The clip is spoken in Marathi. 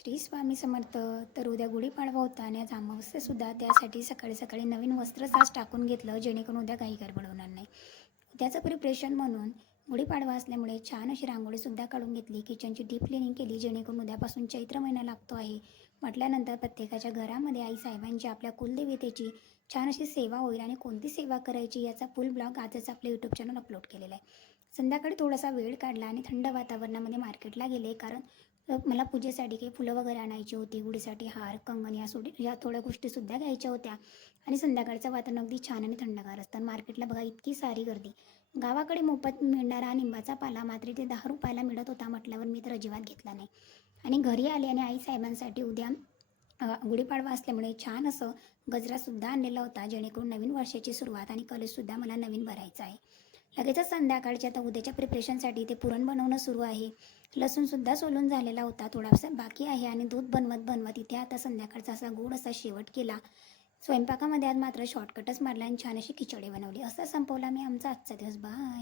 श्री स्वामी समर्थ. तर उद्या गुढीपाडवा होता आणि आज अमावस्यासुद्धा, त्यासाठी सकाळी सकाळी नवीन वस्त्रच आज टाकून घेतलं, जेणेकरून उद्या काही गडबड होणार नाही. उद्याचं प्रिपरेशन म्हणून गुढीपाडवा असल्यामुळे छान अशी रांगोळीसुद्धा काढून घेतली, किचनची डीप क्लिनिंग केली, जेणेकरून उद्यापासून चैत्र महिना लागतो आहे म्हटल्यानंतर प्रत्येकाच्या घरामध्ये आई साहेबांची, आपल्या कुलदेवतेची छान अशी सेवा होईल. आणि कोणती सेवा करायची याचा फुल ब्लॉग आजच आपल्या यूट्यूब चॅनल अपलोड केलेला आहे. संध्याकाळी थोडासा वेळ काढला आणि थंड वातावरणामध्ये मार्केटला गेले, कारण मला पूजेसाठी काही फुलं वगैरे आणायची होती, गुढीसाठी हार, कंगन या थोड्या गोष्टीसुद्धा घ्यायच्या होत्या. आणि संध्याकाळचं वातावरण अगदी छान आणि थंडगार असतं. मार्केटला बघा इतकी सारी गर्दी. गावाकडे मोफत मिळणारा निंबाचा पाला मात्र ते 10 रुपयाला मिळत होता म्हटल्यावर मी तर अजिबात घेतला नाही. आणि घरी आले आणि आईसाहेबांसाठी उद्या गुढीपाडवा असल्यामुळे छान असं गजरासुद्धा आणलेला होता, जेणेकरून नवीन वर्षाची सुरुवात आणि कलशसुद्धा मला नवीन भरायचा आहे. लगेचच संध्याकाळच्या आता उद्याच्या प्रिपरेशनसाठी ते पुरण बनवणं सुरू आहे. लसूणसुद्धा सोलून झालेला होता, थोडासा बाकी आहे. आणि दूध बनवत बनवत इथे आता संध्याकाळचा असा गोड असा शेवट केला. स्वयंपाकामध्ये आज मात्र शॉर्टकटच मारला आणि छान अशी खिचडी बनवली. असं संपवला मी आमचा आजचा दिवस. बाय.